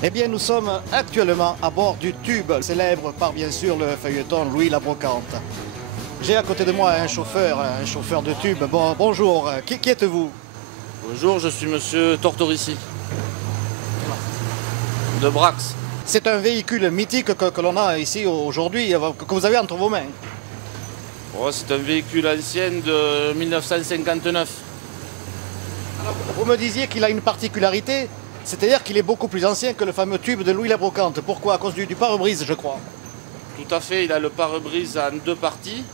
Eh bien, nous sommes actuellement à bord du tube, célèbre par bien sûr le feuilleton Louis la Brocante. J'ai à côté de moi un chauffeur de tube. Bon, bonjour, qui êtes-vous? Bonjour, je suis monsieur Tortorici, de Brax. C'est un véhicule mythique que l'on a ici aujourd'hui, que vous avez entre vos mains. Oh, c'est un véhicule ancien de 1959. Alors, vous me disiez qu'il a une particularité, c'est-à-dire qu'il est beaucoup plus ancien que le fameux tube de Louis la Brocante. Pourquoi? À cause du pare-brise, je crois. Tout à fait, il a le pare-brise en deux parties.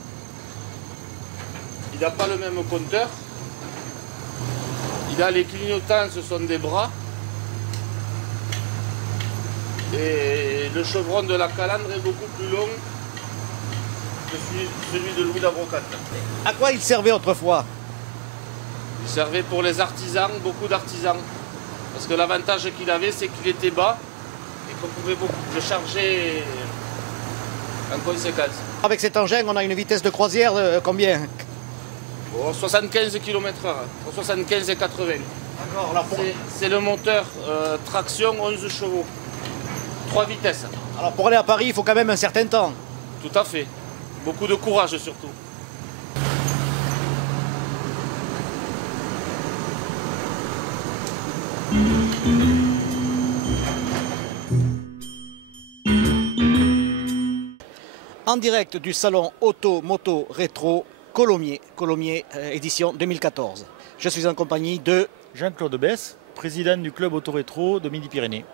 Il n'a pas le même compteur. Il a les clignotants, ce sont des bras. Et le chevron de la calandre est beaucoup plus long que celui de Louis la Brocante. À quoi il servait autrefois? Il servait pour les artisans, beaucoup d'artisans. Parce que l'avantage qu'il avait, c'est qu'il était bas et qu'on pouvait le charger en conséquence. Avec cet engin, on a une vitesse de croisière de combien? 75 km/h, entre 75 et 80. C'est le moteur traction 11 chevaux, 3 vitesses. Alors pour aller à Paris, il faut quand même un certain temps. Tout à fait, beaucoup de courage surtout. En direct du salon Auto Moto Rétro Colomiers, édition 2014. Je suis en compagnie de Jean-Claude Besse, président du club Auto-Rétro de Midi-Pyrénées.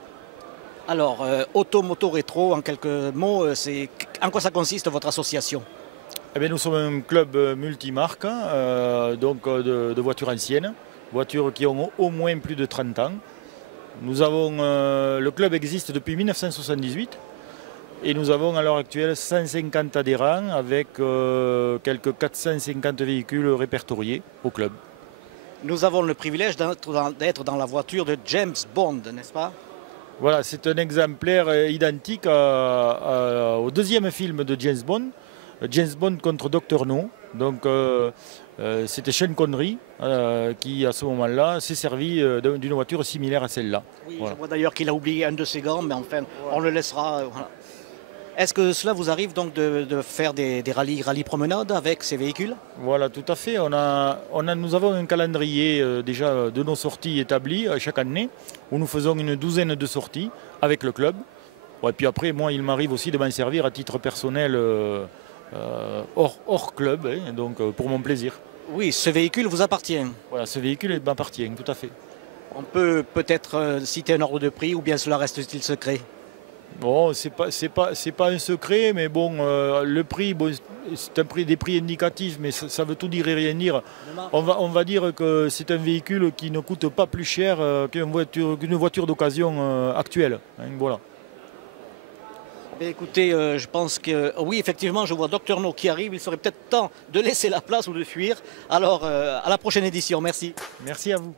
Alors, Auto Moto Rétro, en quelques mots, en quoi ça consiste votre association? Eh bien, nous sommes un club multimarque, donc de voitures anciennes, voitures qui ont au moins plus de 30 ans. Le club existe depuis 1978. Et nous avons à l'heure actuelle 150 adhérents avec quelques 450 véhicules répertoriés au club. Nous avons le privilège d'être dans la voiture de James Bond, n'est-ce pas? Voilà, c'est un exemplaire identique au deuxième film de James Bond contre Dr No. Donc c'était Sean Connery qui à ce moment-là s'est servi d'une voiture similaire à celle-là. Oui, voilà. Je vois d'ailleurs qu'il a oublié un de ses gants, mais enfin, on le laissera. Voilà. Est-ce que cela vous arrive donc de faire des rallyes promenades avec ces véhicules? Voilà, tout à fait. Nous avons un calendrier déjà de nos sorties établi chaque année, où nous faisons une douzaine de sorties avec le club. Et puis après, moi, il m'arrive aussi de m'en servir à titre personnel hors club, hein, donc pour mon plaisir. Oui, ce véhicule vous appartient. Voilà, ce véhicule m'appartient, tout à fait. On peut peut-être citer un ordre de prix ou bien cela reste-t-il secret? Bon, c'est pas un secret, mais bon, le prix, bon, c'est des prix indicatifs, mais ça veut tout dire et rien dire. On va dire que c'est un véhicule qui ne coûte pas plus cher qu'une voiture d'occasion actuelle. Hein, voilà. Écoutez, je pense que oui, effectivement, je vois Dr No qui arrive. Il serait peut-être temps de laisser la place ou de fuir. Alors, à la prochaine édition. Merci. Merci à vous.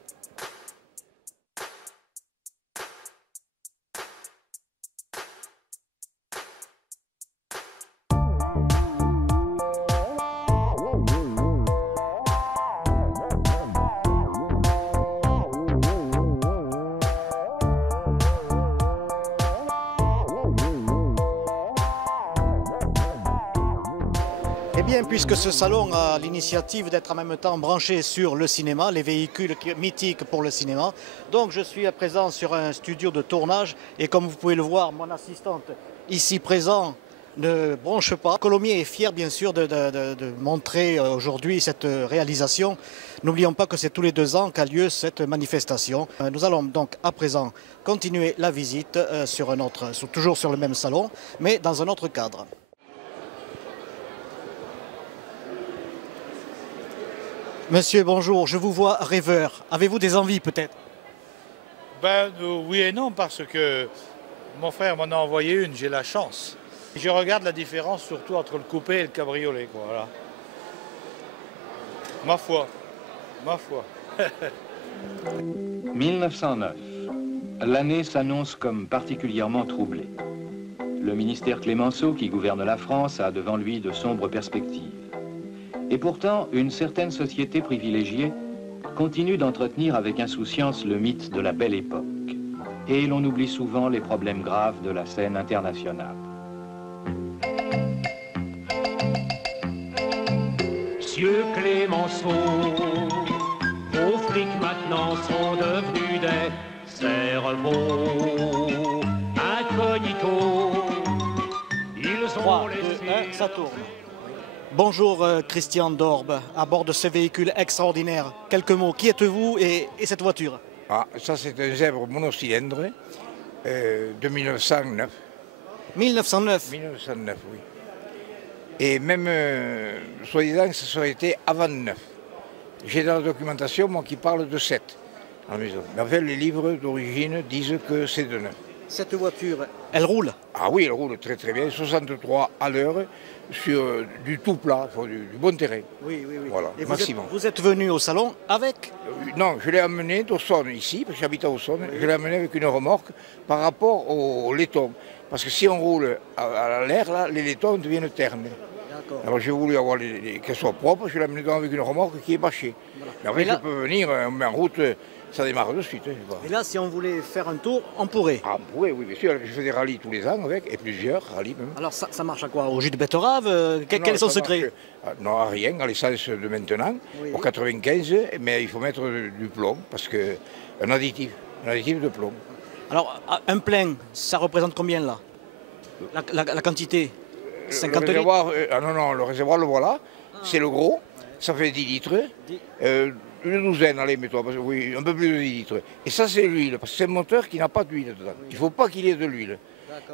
Eh bien, puisque ce salon a l'initiative d'être en même temps branché sur le cinéma, les véhicules mythiques pour le cinéma, donc je suis à présent sur un studio de tournage et comme vous pouvez le voir, mon assistante ici présente ne bronche pas. Colomiers est fier bien sûr de montrer aujourd'hui cette réalisation. N'oublions pas que c'est tous les 2 ans qu'a lieu cette manifestation. Nous allons donc à présent continuer la visite toujours sur le même salon, mais dans un autre cadre. Monsieur, bonjour, je vous vois rêveur. Avez-vous des envies peut-être? Oui et non, parce que mon frère m'en a envoyé une, j'ai la chance. Je regarde la différence surtout entre le coupé et le cabriolet, quoi, voilà. Ma foi. 1909. L'année s'annonce comme particulièrement troublée. Le ministère Clémenceau, qui gouverne la France, a devant lui de sombres perspectives. Et pourtant, une certaine société privilégiée continue d'entretenir avec insouciance le mythe de la belle époque. et l'on oublie souvent les problèmes graves de la scène internationale. Monsieur Clémenceau, vos flics maintenant sont devenus des cerveaux incognito. Ils 3, ont 2, laissé... 1, ça tourne. Bonjour Christian Dorbes, à bord de ce véhicule extraordinaire. Quelques mots, qui êtes-vous et cette voiture? Ah, ça c'est un zèbre monocylindre de 1909. 1909. 1909, oui. Et même, soi-disant que ça serait été avant 9. J'ai dans la documentation, moi, qui parle de 7 à la maison. Mais en fait, les livres d'origine disent que c'est de 9. Cette voiture, elle roule? Ah oui, elle roule très très bien, 63 à l'heure, sur du tout plat, du bon terrain. Oui, oui, oui. Voilà, Et maximum. vous êtes venu au salon avec? Non, je l'ai amené d'Aussonne ici, parce que j'habite à Aussonne. Oui. Je l'ai amené avec une remorque par rapport au laiton. Parce que si on roule à l'air, là, les laitons deviennent ternes. Alors j'ai voulu avoir qu'elles soient propres, je l'ai amené avec une remorque qui est bâchée. Voilà. Mais après, là, je peux venir en route, ça démarre de suite. Et là, si on voulait faire un tour, on pourrait? Ah, on pourrait, oui, bien sûr. Je fais des rallyes tous les ans avec, et plusieurs rallyes même. Alors ça marche à quoi? Au jus de betterave? Quel est son secret? Non, à rien, à l'essence de maintenant, oui. Au 95, mais il faut mettre du plomb, parce que un additif de plomb. Alors, un plein, ça représente combien là? La quantité? 50 litres? Non, le réservoir, le voilà. Ah. C'est le gros, ça fait 10 litres. Une douzaine, allez, mets-toi, oui, un peu plus de 10 litres. Et ça, c'est l'huile, parce que c'est un moteur qui n'a pas d'huile dedans. Oui. Il ne faut pas qu'il y ait de l'huile.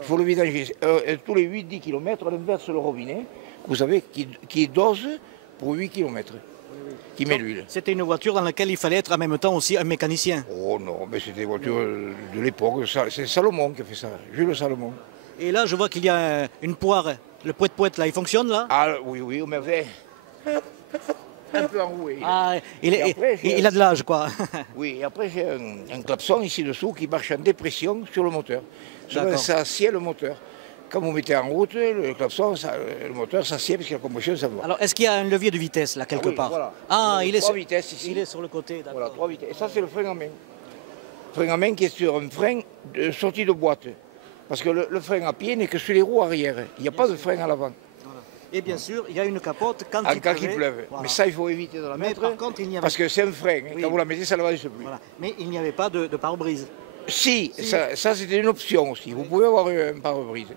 Il faut le vidanger. Tous les 8-10 km, on inverse le robinet, vous savez, qui dose pour 8 km, qui met l'huile. C'était une voiture dans laquelle il fallait être en même temps aussi un mécanicien? Oh non, mais c'était une voiture de l'époque. C'est Salomon qui a fait ça, Jules Salomon. Et là, je vois qu'il y a une poire, le poète-poète, là, il fonctionne, là? Ah oui, mais un peu enroué. Ah, il a de l'âge, quoi. Oui, et après, j'ai un klaxon ici dessous qui marche en dépression sur le moteur. Ça assied le moteur. Quand vous mettez en route, le klaxon, le moteur s'assied parce que la compression, ça va. Alors, est-ce qu'il y a un levier de vitesse, là, quelque part? Voilà. Ah, il est 3 vitesses ici. Il est sur le côté, d'accord. Voilà, 3 vitesses. Et ça, c'est le frein à main. Le frein à main qui est sur un frein de sortie de boîte. Parce que le frein à pied n'est que sur les roues arrière. Il n'y a pas de frein à l'avant. Voilà. Et bien sûr, il y a une capote quand il pleuve. Voilà. Mais ça, il faut éviter de la mettre. Par contre, il n'y avait... Parce que c'est un frein. Oui. Quand vous la mettez, ça ne va plus. Voilà. Mais il n'y avait pas de pare-brise. Si. Ça c'était une option aussi. Vous pouvez avoir un pare-brise.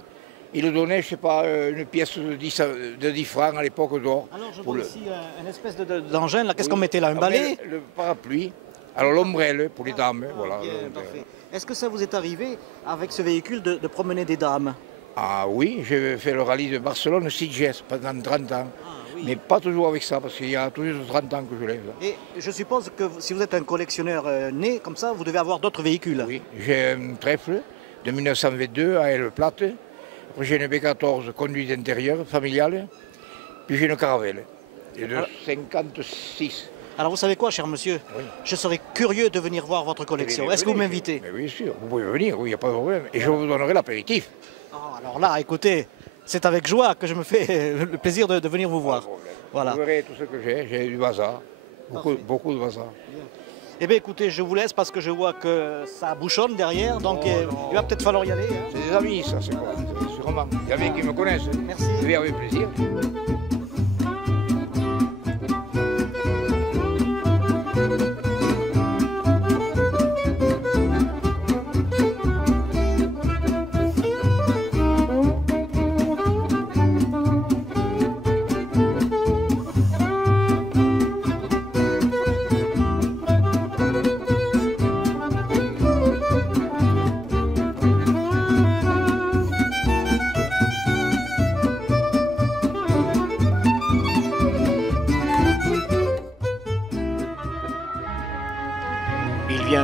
Il le donnait, je ne sais pas, une pièce de 10 francs à l'époque d'or. Alors, je vois ici une espèce d'engin. Qu'est-ce qu'on mettait là? Un balai? Le parapluie. Alors l'ombrelle pour les dames. Voilà. Bien, parfait. Est-ce que ça vous est arrivé, avec ce véhicule, de promener des dames? Ah oui, j'ai fait le rallye de Barcelone-Sitges pendant 30 ans. Ah, oui. Mais pas toujours avec ça, parce qu'il y a toujours 30 ans que je l'ai. Et je suppose que si vous êtes un collectionneur né comme ça, vous devez avoir d'autres véhicules. Oui, j'ai un trèfle de 1922 à aile plate. Après j'ai une B14 conduite intérieure, familiale. Puis j'ai une caravelle de 56. Alors vous savez quoi, cher monsieur? Oui. Je serais curieux de venir voir votre collection. Est-ce que vous m'invitez? Mais bien sûr, vous pouvez venir, oui, il n'y a pas de problème. Et je vous donnerai l'apéritif. Oh, alors là, écoutez, c'est avec joie que je me fais le plaisir de venir vous voir. Voilà. Vous verrez tout ce que j'ai du bazar, beaucoup de bazar. Bien. Eh bien écoutez, je vous laisse parce que je vois que ça bouchonne derrière, donc il va peut-être falloir y aller. Hein. C'est des amis, ça, c'est quoi? Sûrement. Il y a bien qui me connaissent. Merci. Oui, avec plaisir.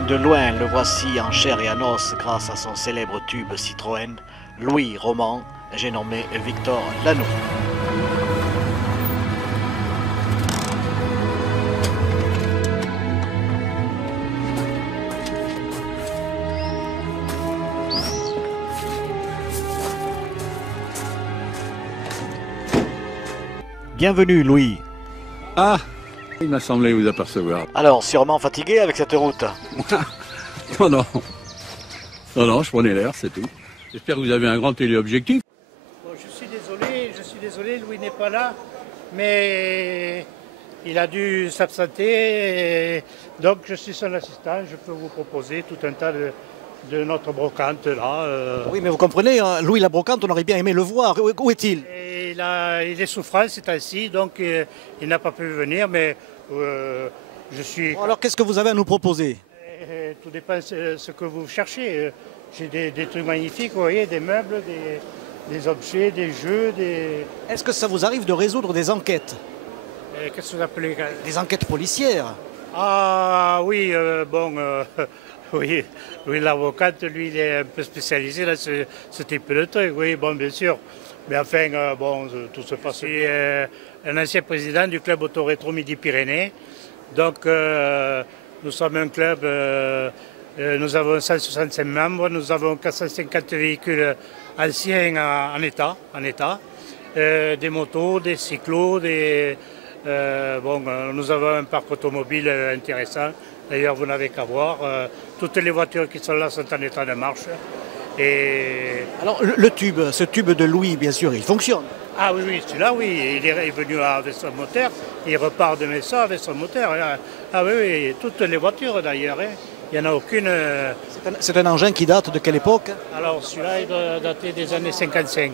De loin, le voici en chair et en os grâce à son célèbre tube Citroën, Louis Roman, j'ai nommé Victor Lanoux. Bienvenue Louis. Ah, il m'a semblé vous apercevoir. Alors, sûrement fatigué avec cette route? Non, non. Non, non, je prenais l'air, c'est tout. J'espère que vous avez un grand téléobjectif. Bon, je suis désolé, Louis n'est pas là, mais il a dû s'absenter, donc je suis son assistant, je peux vous proposer tout un tas de notre brocante là. Oui, mais vous comprenez, hein, Louis la brocante, on aurait bien aimé le voir. Où est-il? Il est souffrant ces temps-ci, donc il n'a pas pu venir, mais je suis... Bon, alors qu'est-ce que vous avez à nous proposer? Tout dépend de ce que vous cherchez. J'ai des trucs magnifiques, vous voyez, des meubles, des objets, des jeux, des... Est-ce que ça vous arrive de résoudre des enquêtes? Qu'est-ce que vous appelez? Des enquêtes policières? Ah oui, oui, Louis l'avocate, lui, il est un peu spécialisé dans ce type de truc, oui, bon, bien sûr. Mais enfin, tout se passe. Je suis un ancien président du club auto-rétro Midi-Pyrénées. Donc, nous sommes un club, nous avons 165 membres, nous avons 450 véhicules anciens en état, des motos, des cyclos, nous avons un parc automobile intéressant. D'ailleurs, vous n'avez qu'à voir. Toutes les voitures qui sont là sont en état de marche. Et... Alors, ce tube de Louis, bien sûr, il fonctionne. Ah oui, celui-là, oui. Il est venu avec son moteur. Il repart de ça avec son moteur. Ah oui, toutes les voitures d'ailleurs. Il n'y en a aucune... C'est un engin qui date de quelle époque? Alors, celui-là, il doit dater des années 55.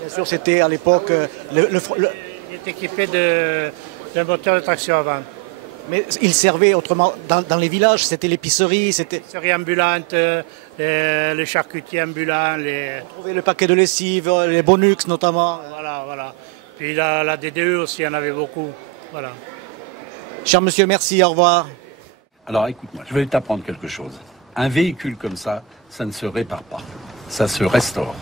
Bien sûr, c'était à l'époque... Il est équipé d'un moteur de traction avant. Mais il servait autrement dans les villages, c'était l'épicerie, c'était... L'épicerie ambulante, le charcutier ambulant, trouver le paquet de lessive, les Bonux notamment. Voilà. Puis la DDE aussi, il y en avait beaucoup. Voilà. Cher monsieur, merci, au revoir. Alors écoute-moi, je vais t'apprendre quelque chose. Un véhicule comme ça ne se répare pas. Ça se restaure.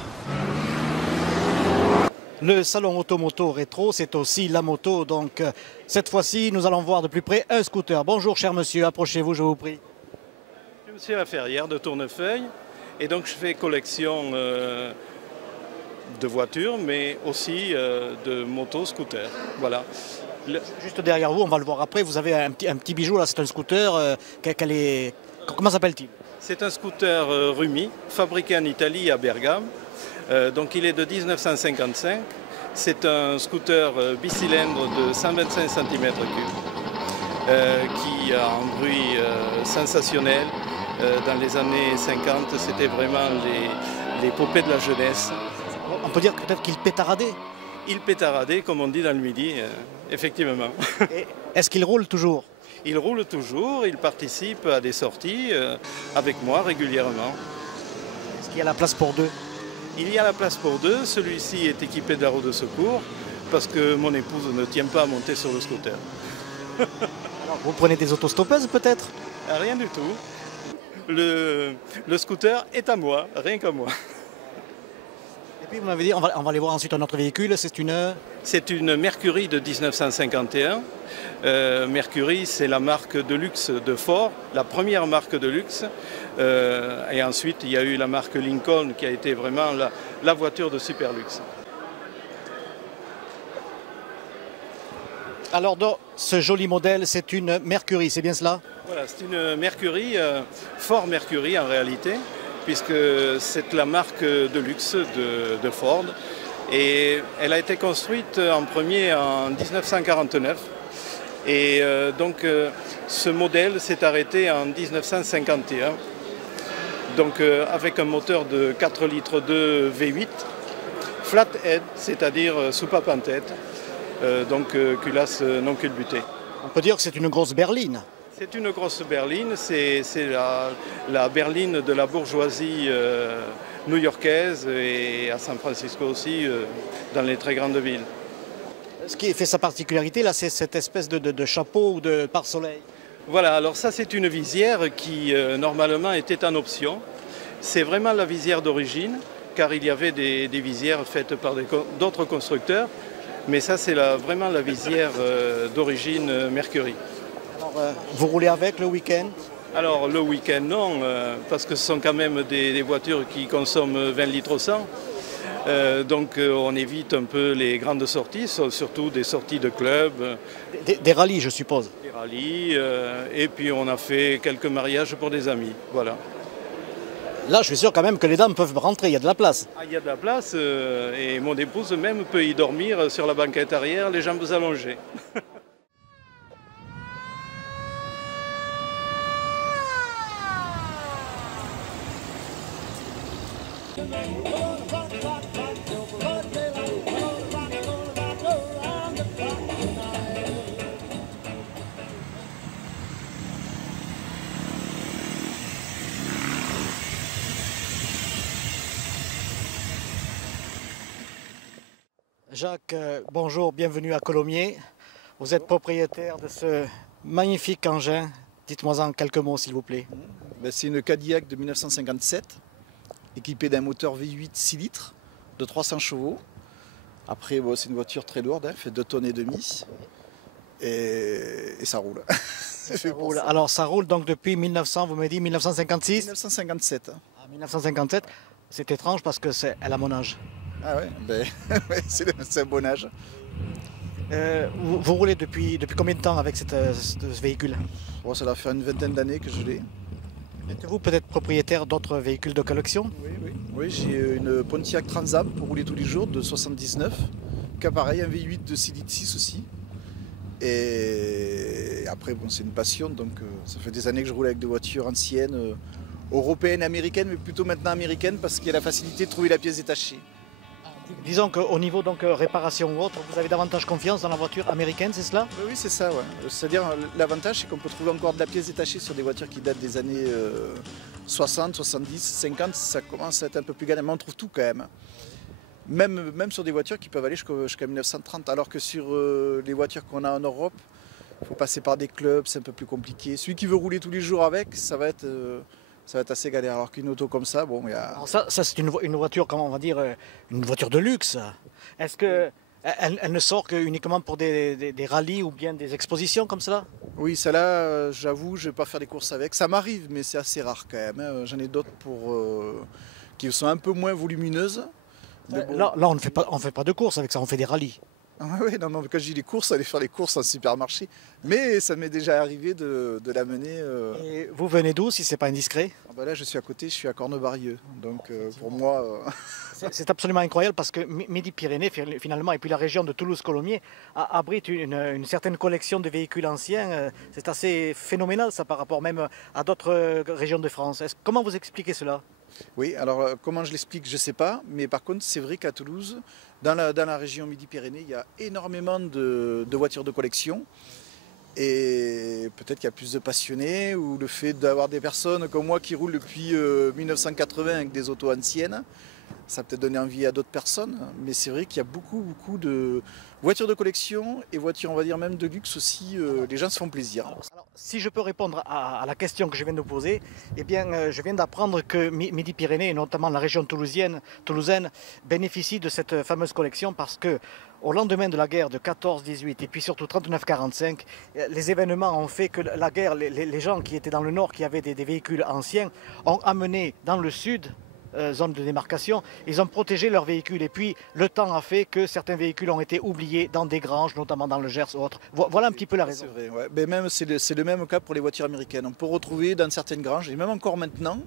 Le salon Automoto Rétro, c'est aussi la moto. Donc, cette fois-ci, nous allons voir de plus près un scooter. Bonjour, cher monsieur, approchez-vous, je vous prie. Je suis monsieur Laferrière de Tournefeuille. Et donc, je fais collection de voitures, mais aussi de motos, scooters. Voilà. Juste derrière vous, on va le voir après, vous avez un petit bijou, là, c'est un scooter. Comment s'appelle-t-il? C'est un scooter Rumi, fabriqué en Italie, à Bergame. Donc il est de 1955, c'est un scooter bicylindre de 125 cm3 qui a un bruit sensationnel. Dans les années 50, c'était vraiment l'épopée de la jeunesse. On peut dire peut-être qu'il pétaradait? Il pétaradait, comme on dit dans le Midi, effectivement. Est-ce qu'il roule toujours? Il roule toujours, il participe à des sorties avec moi régulièrement. Est-ce qu'il y a la place pour deux? Il y a la place pour deux. Celui-ci est équipé de la roue de secours parce que mon épouse ne tient pas à monter sur le scooter. Alors, vous prenez des autostoppeuses peut-être? Rien du tout. Le scooter est à moi, rien qu'à moi. Et puis vous m'avez dit, on va aller voir ensuite un autre véhicule, c'est une... C'est une Mercury de 1951. Mercury, c'est la marque de luxe de Ford, la première marque de luxe. Et ensuite, il y a eu la marque Lincoln qui a été vraiment la voiture de super luxe. Alors, ce joli modèle, c'est une Mercury, c'est bien cela? Voilà, c'est une Mercury, Ford Mercury en réalité, puisque c'est la marque de luxe de Ford. Et elle a été construite en premier en 1949. Et donc ce modèle s'est arrêté en 1951. Donc avec un moteur de 4 litres de V8, flathead, c'est-à-dire soupape en tête, donc culasse non culbutée. On peut dire que c'est une grosse berline. C'est une grosse berline, c'est la berline de la bourgeoisie new-yorkaise et à San Francisco aussi, dans les très grandes villes. Ce qui fait sa particularité, là, c'est cette espèce de chapeau ou de pare-soleil. Voilà, alors ça c'est une visière qui normalement était en option. C'est vraiment la visière d'origine, car il y avait des visières faites par d'autres constructeurs. Mais ça c'est vraiment la visière d'origine Mercury. Alors, vous roulez avec le week-end? Alors le week-end non, parce que ce sont quand même des voitures qui consomment 20 litres au 100. Donc on évite un peu les grandes sorties, surtout des sorties de club. Des rallyes, je suppose. Des rallyes, et puis on a fait quelques mariages pour des amis, voilà. Là, je suis sûr quand même que les dames peuvent rentrer, il y a de la place. Ah, il y a de la place et mon épouse même peut y dormir sur la banquette arrière, les jambes allongées. Jacques, bonjour, bienvenue à Colomiers. Vous êtes propriétaire de ce magnifique engin. Dites-moi en quelques mots, s'il vous plaît. C'est une Cadillac de 1957, équipée d'un moteur V8 6 litres de 300 chevaux. Après, c'est une voiture très lourde, fait 2 tonnes et demie. Et ça roule. Ça roule. Alors ça roule donc depuis 1900, vous m'avez dit 1956 1957. Ah, 1957, c'est étrange parce que c'est à mon âge. Ah ouais, c'est un bon âge. Vous roulez depuis combien de temps avec ce véhicule? Ça doit faire une vingtaine d'années que je l'ai. Êtes-vous peut-être propriétaire d'autres véhicules de collection? Oui, j'ai une Pontiac Transam pour rouler tous les jours de 79. Pareil, un V8 de 6 litres 6 aussi. Et après, c'est une passion, donc ça fait des années que je roule avec des voitures anciennes, européennes, américaines, mais plutôt maintenant américaines parce qu'il y a la facilité de trouver la pièce détachée. Disons qu'au niveau réparation ou autre, vous avez davantage confiance dans la voiture américaine, c'est cela? Oui, c'est ça. Ouais. C'est-à-dire, l'avantage, c'est qu'on peut trouver encore de la pièce détachée sur des voitures qui datent des années 60, 70, 50. Ça commence à être un peu plus gagnant, mais on trouve tout quand même. Même sur des voitures qui peuvent aller jusqu'à 1930, alors que sur les voitures qu'on a en Europe, il faut passer par des clubs, c'est un peu plus compliqué. Celui qui veut rouler tous les jours avec, ça va être assez galère. Alors qu'une auto comme ça, il y a... Alors ça c'est une voiture, comment on va dire, une voiture de luxe. Est-ce qu'elle ne sort que uniquement pour des rallyes ou bien des expositions comme cela? Oui, celle-là, j'avoue, je ne vais pas faire des courses avec. Ça m'arrive, mais c'est assez rare quand même. J'en ai d'autres qui sont un peu moins volumineuses. Bon. Là, on ne fait pas de courses avec ça, on fait des rallyes. Ah oui, non, quand je dis les courses, aller faire les courses en supermarché. Mais ça m'est déjà arrivé de l'amener. Et vous venez d'où, si ce n'est pas indiscret? Là, je suis à côté, je suis à Cornebarieux. Donc pour moi... C'est absolument incroyable parce que Midi-Pyrénées, finalement, et puis la région de Toulouse-Colomiers, abrite une certaine collection de véhicules anciens. C'est assez phénoménal, ça, par rapport même à d'autres régions de France. Comment vous expliquez cela? Oui, alors comment je l'explique, je ne sais pas. Mais par contre, c'est vrai qu'à Toulouse, dans la région Midi-Pyrénées, il y a énormément de voitures de collection. Et peut-être qu'il y a plus de passionnés, ou le fait d'avoir des personnes comme moi qui roulent depuis 1980 avec des autos anciennes, ça a peut-être donné envie à d'autres personnes. Mais c'est vrai qu'il y a beaucoup de voitures de collection et voitures, on va dire même de luxe aussi. Les gens se font plaisir. Alors, si je peux répondre à la question que je viens de poser, eh bien, je viens d'apprendre que Midi-Pyrénées, et notamment la région toulousaine, bénéficie de cette fameuse collection parce que au lendemain de la guerre de 14-18 et puis surtout 39-45, les événements ont fait que la guerre, les gens qui étaient dans le nord, qui avaient des véhicules anciens, ont amené dans le sud, zone de démarcation, ils ont protégé leurs véhicules. Et puis le temps a fait que certains véhicules ont été oubliés dans des granges, notamment dans le Gers ou autres. Voilà un petit peu la raison. C'est vrai, ouais. Mais même c'est le même cas pour les voitures américaines. On peut retrouver dans certaines granges, et même encore maintenant,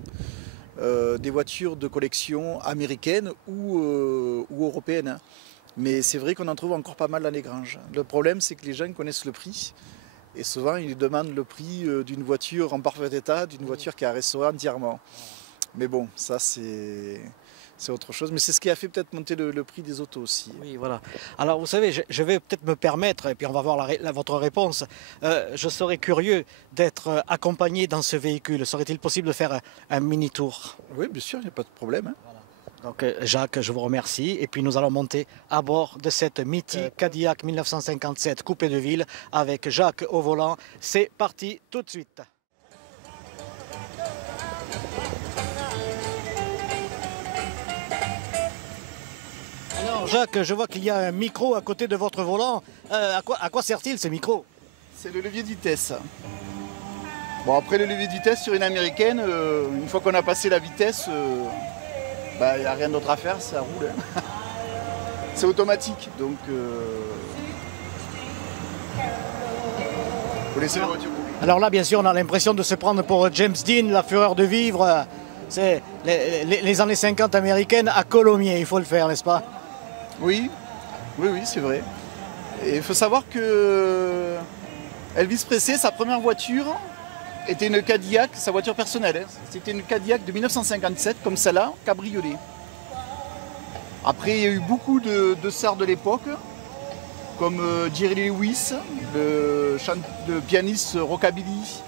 des voitures de collection américaines ou européennes. Mais c'est vrai qu'on en trouve encore pas mal dans les granges. Le problème, c'est que les gens connaissent le prix. Et souvent, ils demandent le prix d'une voiture en parfait état, d'une voiture qui a restauré entièrement. Mais bon, ça, c'est autre chose. Mais c'est ce qui a fait peut-être monter le prix des autos aussi. Oui, voilà. Alors, vous savez, je vais peut-être me permettre, et puis on va voir votre réponse. Je serais curieux d'être accompagné dans ce véhicule. Serait-il possible de faire un mini-tour? Oui, bien sûr, il n'y a pas de problème. Voilà. Donc Jacques, je vous remercie. Et puis nous allons monter à bord de cette mythique Cadillac 1957 coupé de ville avec Jacques au volant. C'est parti tout de suite. Alors Jacques, je vois qu'il y a un micro à côté de votre volant. À quoi sert-il ce micro? C'est le levier de vitesse. Bon, après le levier de vitesse sur une américaine, une fois qu'on a passé la vitesse, il n'y a rien d'autre à faire, ça roule. C'est automatique, donc faut laisser la voiture rouler. Alors là, bien sûr, on a l'impression de se prendre pour James Dean, la fureur de vivre. C'est les années 50 américaines à Colomiers, il faut le faire, n'est-ce pas? Oui, oui, c'est vrai. Et il faut savoir que Elvis Presley, sa première voiture était une Cadillac, sa voiture personnelle. Hein. C'était une Cadillac de 1957, comme celle-là, cabriolet. Après, il y a eu beaucoup de stars de l'époque, comme Jerry Lee Lewis, le pianiste rockabilly,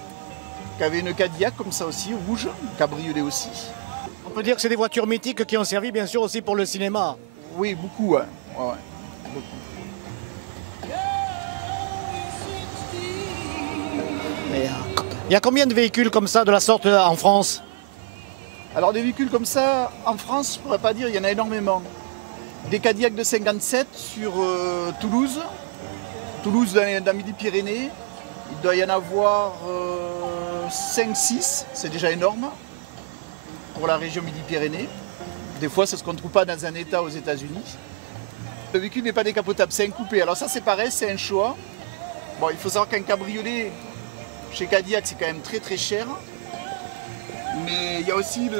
qui avait une Cadillac comme ça aussi, rouge, cabriolet aussi. On peut dire que c'est des voitures mythiques qui ont servi bien sûr aussi pour le cinéma. Oui, beaucoup, ouais. Ouais, beaucoup. Il y a combien de véhicules comme ça, de la sorte, en France? Alors des véhicules comme ça, en France, je ne pourrais pas dire, il y en a énormément. Des Cadillac de 57 sur Toulouse, dans Midi-Pyrénées. Il doit y en avoir 5-6, c'est déjà énorme pour la région Midi-Pyrénées. Des fois, c'est ce qu'on ne trouve pas dans un état aux États-Unis. Le véhicule n'est pas décapotable, c'est un coupé. Alors ça, c'est pareil, c'est un choix. Bon, il faut savoir qu'un cabriolet chez Cadillac, c'est quand même très très cher. Mais il y a aussi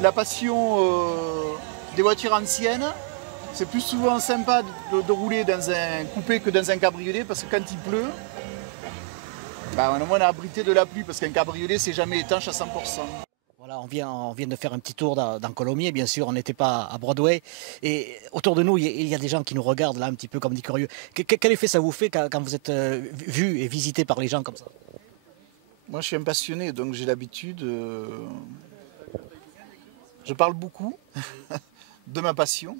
la passion des voitures anciennes. C'est plus souvent sympa de rouler dans un coupé que dans un cabriolet parce que quand il pleut, on est moins abrité de la pluie parce qu'un cabriolet, c'est jamais étanche à 100%. Voilà, on vient de faire un petit tour dans Colomiers, bien sûr, on n'était pas à Broadway. Et autour de nous, il y a des gens qui nous regardent là un petit peu comme des curieux. Quel effet ça vous fait quand vous êtes vu et visité par les gens comme ça? Moi, je suis un passionné, donc j'ai l'habitude. Je parle beaucoup de ma passion.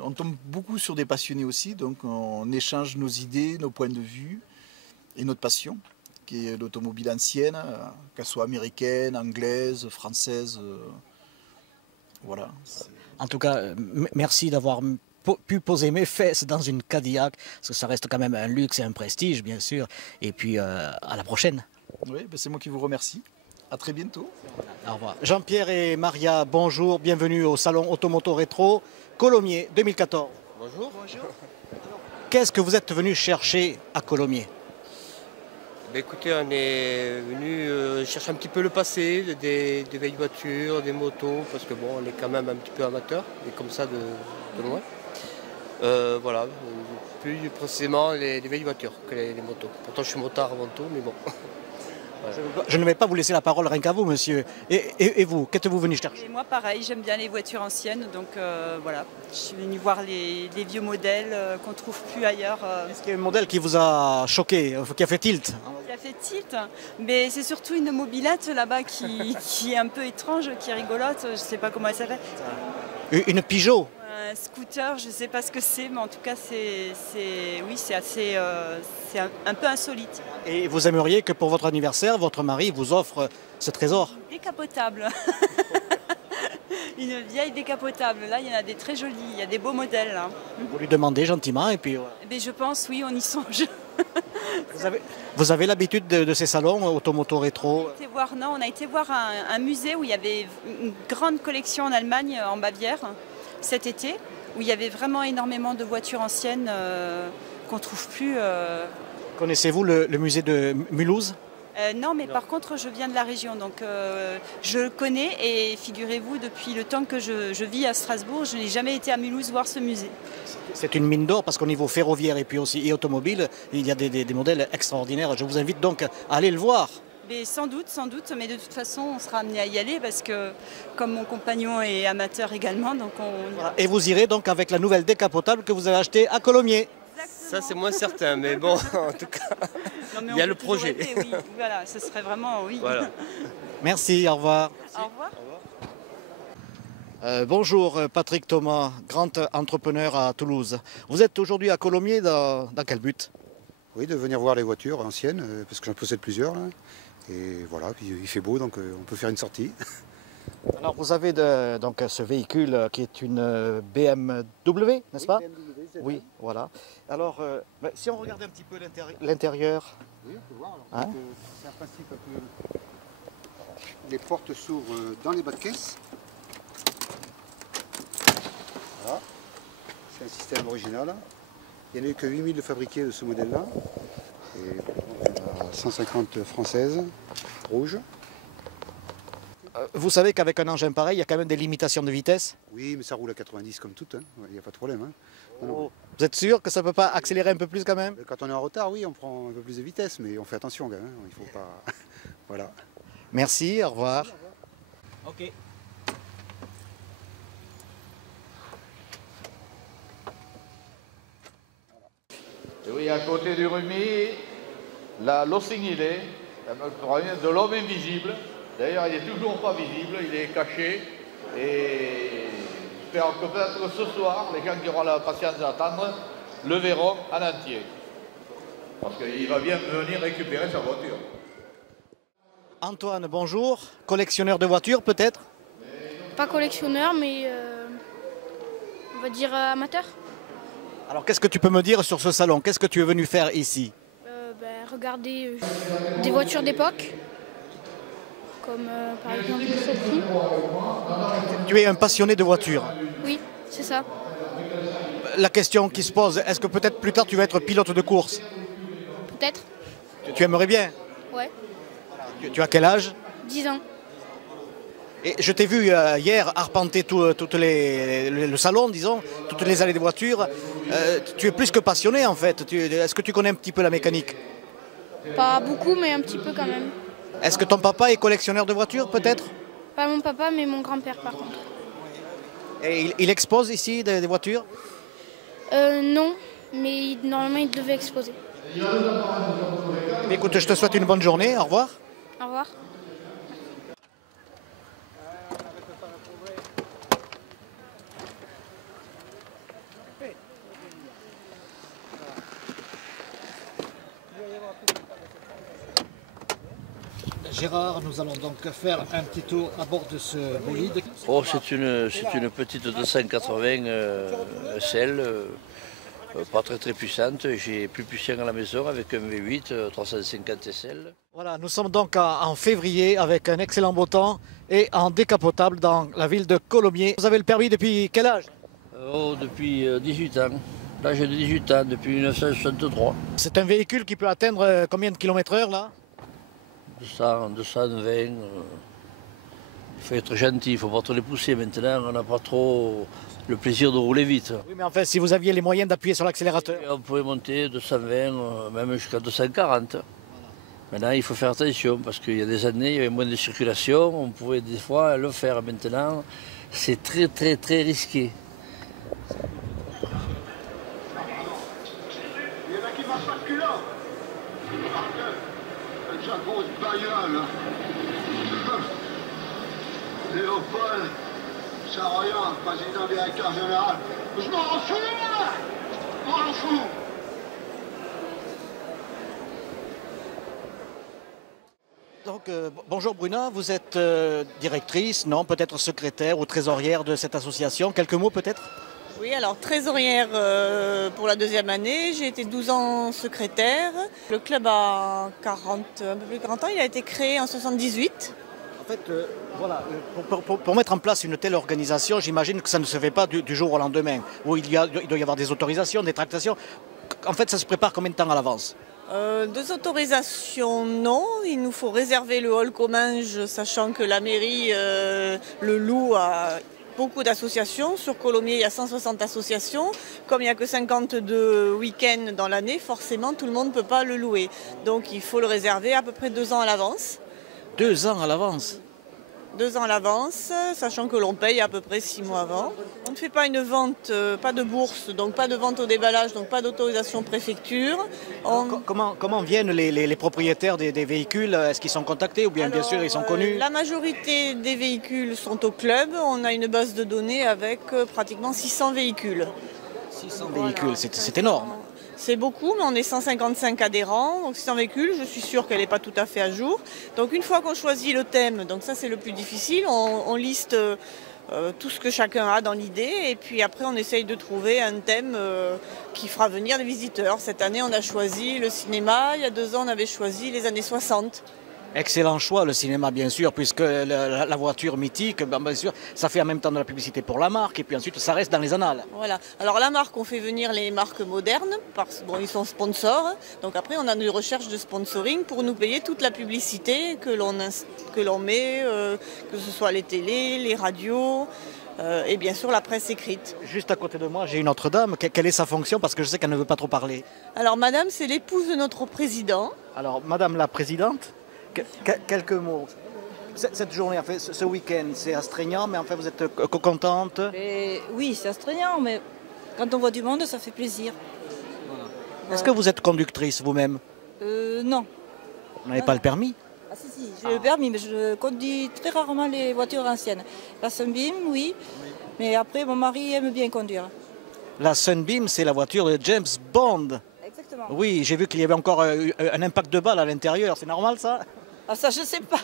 On tombe beaucoup sur des passionnés aussi, donc on échange nos idées, nos points de vue et notre passion, qui est l'automobile ancienne, qu'elle soit américaine, anglaise, française. Voilà. En tout cas, merci d'avoir pu poser mes fesses dans une Cadillac, parce que ça reste quand même un luxe et un prestige, bien sûr. Et puis, à la prochaine. Oui, c'est moi qui vous remercie. À très bientôt. Au revoir. Jean-Pierre et Maria, bonjour. Bienvenue au Salon Automoto Rétro Colomiers 2014. Bonjour. Bonjour. Qu'est-ce que vous êtes venu chercher à Colomiers? Écoutez, on est venu chercher un petit peu le passé, des vieilles voitures, des motos, parce que bon, on est quand même un petit peu amateur, et comme ça de loin. Voilà, plus précisément les vieilles voitures que les motos. Pourtant je suis motard avant tout, mais bon. Voilà. Je ne vais pas vous laisser la parole rien qu'à vous, monsieur. Et vous, qu'êtes-vous venu chercher? Et moi pareil, j'aime bien les voitures anciennes, donc voilà. Je suis venue voir les vieux modèles qu'on ne trouve plus ailleurs. Est-ce qu'il y a un modèle qui vous a choqué, qui a fait tilt? Qui a fait tilt, mais c'est surtout une mobilette là-bas qui est un peu étrange, qui est rigolote, je ne sais pas comment elle s'appelle. Une Peugeot? Un scooter, je ne sais pas ce que c'est, mais en tout cas c'est assez, c'est un peu insolite. Et vous aimeriez que pour votre anniversaire, votre mari vous offre ce trésor? Décapotable. Une vieille décapotable. Là, il y en a des très jolies, il y a des beaux modèles. Là. Vous lui demandez gentiment et puis... Mais je pense, oui, on y songe. Vous avez l'habitude de ces salons automoto rétro? On a été voir un musée où il y avait une grande collection en Allemagne, en Bavière, cet été, où il y avait vraiment énormément de voitures anciennes qu'on ne trouve plus. Connaissez-vous le musée de Mulhouse? Non, mais par contre, je viens de la région, donc je le connais et figurez-vous, depuis le temps que je vis à Strasbourg, je n'ai jamais été à Mulhouse voir ce musée. C'est une mine d'or parce qu'au niveau ferroviaire et puis aussi automobile, il y a des modèles extraordinaires. Je vous invite donc à aller le voir. Mais sans doute, mais de toute façon, on sera amené à y aller parce que, comme mon compagnon est amateur également, donc on... Voilà. Et vous irez donc avec la nouvelle décapotable que vous avez achetée à Colomiers. Exactement. Ça, c'est moins certain, mais bon, en tout cas, il y a le projet. Rêver, oui. Voilà, ce serait vraiment, oui. Voilà. Merci, au revoir. Au revoir. Bonjour Patrick Thomas, grand entrepreneur à Toulouse. Vous êtes aujourd'hui à Colomiers dans quel but? Oui, de venir voir les voitures anciennes, parce que j'en possède plusieurs. Là. Et voilà, puis il fait beau, donc on peut faire une sortie. Alors vous avez donc ce véhicule qui est une BMW, n'est-ce pas? Oui, voilà. Alors, si on regardait un petit peu l'intérieur... Oui, on peut voir. Alors, c'est un principe un peu... Les portes s'ouvrent dans les bas de caisse. Voilà. C'est un système original. Il n'y en a eu que 8000 de fabriqués de ce modèle-là. Et on a 150 françaises, rouges. Vous savez qu'avec un engin pareil, il y a quand même des limitations de vitesse? Oui, mais ça roule à 90 comme tout, hein. Il n'y a pas de problème. Hein. Non, non. Vous êtes sûr que ça ne peut pas accélérer un peu plus quand même? Quand on est en retard, oui, on prend un peu plus de vitesse, mais on fait attention quand même. Hein. Il faut pas... voilà. Merci, au revoir. Ok. Et oui, à côté du Rumi, l'Ossigilé, de l'homme invisible. D'ailleurs, il n'est toujours pas visible, il est caché. Et j'espère que peut-être ce soir, les gens qui auront la patience d'attendre le verront en entier. Parce qu'il va bien venir récupérer sa voiture. Antoine, bonjour. Collectionneur de voitures peut-être? Pas collectionneur, mais on va dire amateur. Alors qu'est-ce que tu peux me dire sur ce salon? Qu'est-ce que tu es venu faire ici? Regarder des voitures d'époque, comme par exemple celle-ci. Tu es un passionné de voitures? Oui, c'est ça. La question qui se pose, est-ce que peut-être plus tard tu vas être pilote de course? Peut-être. Tu aimerais bien? Ouais. Tu as quel âge? 10 ans. Et je t'ai vu hier arpenter le salon, disons, toutes les allées des voitures. Tu es plus que passionné en fait. Est-ce que tu connais un petit peu la mécanique? Pas beaucoup, mais un petit peu quand même. Est-ce que ton papa est collectionneur de voitures peut-être? Pas mon papa, mais mon grand-père par contre. Et il expose ici des voitures? Non, mais normalement il devait exposer. Écoute, je te souhaite une bonne journée, au revoir. Au revoir. Gérard, nous allons donc faire un petit tour à bord de ce bolide. Oh, c'est une petite 280 SL, pas très puissante. J'ai plus puissant à la maison avec un V8 350 SL. Voilà, nous sommes donc en février avec un excellent beau temps et en décapotable dans la ville de Colomiers. Vous avez le permis depuis quel âge? Oh, depuis 18 ans. L'âge de 18 ans, depuis 1963. C'est un véhicule qui peut atteindre combien de kilomètres/heure là? 200, 220. Il faut être gentil, il ne faut pas trop les pousser. Maintenant, on n'a pas trop le plaisir de rouler vite. Oui, mais en fait, si vous aviez les moyens d'appuyer sur l'accélérateur. On pouvait monter 220, même jusqu'à 240. Maintenant, il faut faire attention parce qu'il y a des années, il y avait moins de circulation. On pouvait des fois le faire. Maintenant, c'est très risqué. Il y en a qui marchent pas de culot. Sa grosse bagnole. Léopold Saroyan, président directeur général. Je m'en fous, moi! Je m'en fous! Donc, bonjour Bruna, vous êtes directrice, non, peut-être secrétaire ou trésorière de cette association. Quelques mots peut-être? Oui, alors trésorière pour la deuxième année, j'ai été 12 ans secrétaire. Le club a un peu plus de 40 ans, il a été créé en 1978. En fait, voilà, pour mettre en place une telle organisation, j'imagine que ça ne se fait pas du jour au lendemain, où il doit y avoir des autorisations, des tractations. En fait, ça se prépare combien de temps à l'avance? Deux autorisations, non. Il nous faut réserver le hall Comminges, sachant que la mairie le loue à beaucoup d'associations. Sur Colomiers, il y a 160 associations. Comme il n'y a que 52 week-ends dans l'année, forcément, tout le monde ne peut pas le louer. Donc il faut le réserver à peu près 2 ans à l'avance. 2 ans à l'avance? 2 ans à l'avance, sachant que l'on paye à peu près 6 mois avant. On ne fait pas une vente, pas de bourse, donc pas de vente au déballage, donc pas d'autorisation préfecture. Comment viennent les propriétaires des véhicules? Est-ce qu'ils sont contactés ou bien sûr ils sont connus? La majorité des véhicules sont au club. On a une base de données avec pratiquement 600 véhicules. 600 véhicules, c'est énorme. C'est beaucoup, mais on est 155 adhérents, donc 600 véhicules, je suis sûre qu'elle n'est pas tout à fait à jour. Donc une fois qu'on choisit le thème, donc ça c'est le plus difficile, on liste tout ce que chacun a dans l'idée, et puis après on essaye de trouver un thème qui fera venir des visiteurs. Cette année on a choisi le cinéma, il y a 2 ans on avait choisi les années 60. Excellent choix, le cinéma, bien sûr, puisque la voiture mythique, bien sûr, ça fait en même temps de la publicité pour la marque, et puis ensuite, ça reste dans les annales. Voilà. Alors la marque, on fait venir les marques modernes, parce bon, ils sont sponsors. Donc après, on a une recherche de sponsoring pour nous payer toute la publicité que l'on met, que ce soit les télés, les radios, et bien sûr la presse écrite. Juste à côté de moi, j'ai une autre dame. Quelle est sa fonction? Parce que je sais qu'elle ne veut pas trop parler. Alors madame, c'est l'épouse de notre président. Alors, madame la présidente, quelques mots. Cette journée, en fait, ce week-end, c'est astreignant, mais en fait, vous êtes contente? Oui, c'est astreignant, mais quand on voit du monde, ça fait plaisir. Voilà. Est-ce que vous êtes conductrice vous-même? Non. Vous n'avez pas le permis? Ah si, j'ai le permis, mais je conduis très rarement les voitures anciennes. La Sunbeam, oui, mais après, mon mari aime bien conduire. La Sunbeam, c'est la voiture de James Bond. Exactement. Oui, j'ai vu qu'il y avait encore un impact de balle à l'intérieur. C'est normal, ça? Ah ça, je sais pas.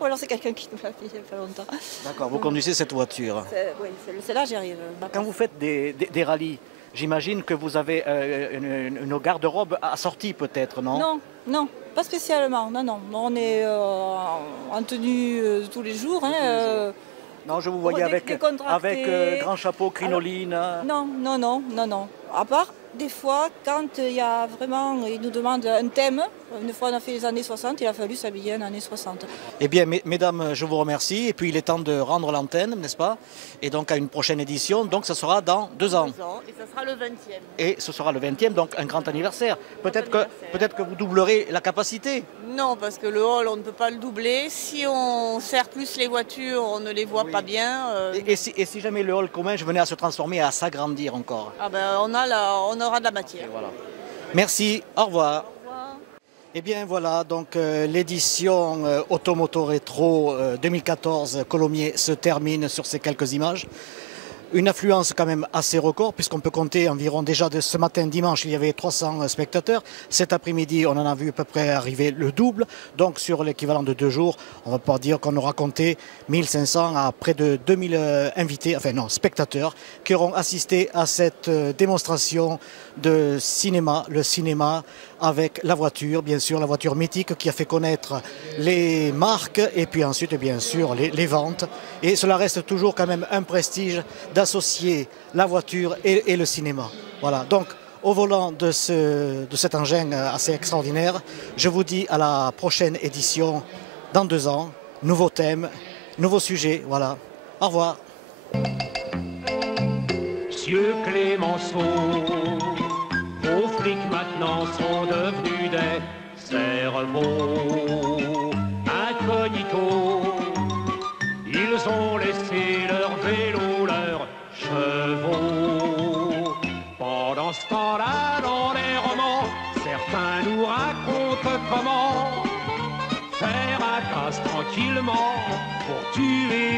Ou alors c'est quelqu'un qui nous l'a fait il n'y a pas longtemps. D'accord, vous conduisez cette voiture. Oui, c'est là j'y arrive. Quand vous faites des rallyes, j'imagine que vous avez une garde-robe assortie peut-être, non? Non, non, pas spécialement. Non. On est en tenue tous les jours. Non, je vous voyais avec grand chapeau, crinoline. Alors, non. À part, des fois, quand il y a vraiment, ils nous demandent un thème, une fois on a fait les années 60, il a fallu s'habiller en années 60. Eh bien, mesdames, je vous remercie. Et puis, il est temps de rendre l'antenne, n'est-ce pas? Et donc, à une prochaine édition. Donc, ça sera dans 2 ans. Et ça sera le 20e. Et ce sera le 20e, donc un grand anniversaire. Peut-être que vous doublerez la capacité. Non, parce que le hall, on ne peut pas le doubler. Si on sert plus les voitures, on ne les voit pas bien. Et si jamais le hall commun venait à se transformer, à s'agrandir encore? Ah ben, on aura de la matière. Voilà. Merci, au revoir. Et bien voilà, donc l'édition Automoto Rétro 2014 Colomiers se termine sur ces quelques images. Une affluence quand même assez record, puisqu'on peut compter environ déjà de ce matin dimanche, il y avait 300 spectateurs. Cet après-midi, on en a vu à peu près arriver le double. Donc sur l'équivalent de 2 jours, on va pas dire qu'on aura compté 1500 à près de 2000 invités, enfin non, spectateurs, qui auront assisté à cette démonstration de cinéma, le cinéma avec la voiture, bien sûr, la voiture mythique qui a fait connaître les marques et puis ensuite, bien sûr, les ventes. Et cela reste toujours quand même un prestige d'associer la voiture et le cinéma. Voilà, donc au volant de cet engin assez extraordinaire, je vous dis à la prochaine édition dans 2 ans. Nouveau thème, nouveau sujet, voilà. Au revoir. Monsieur Clémenceau, vos flics maintenant sont devenus des cerveaux incognito. Ils ont laissé leur vélo, leurs chevaux. Pendant ce temps-là, dans les romans, certains nous racontent comment faire un casse tranquillement pour tuer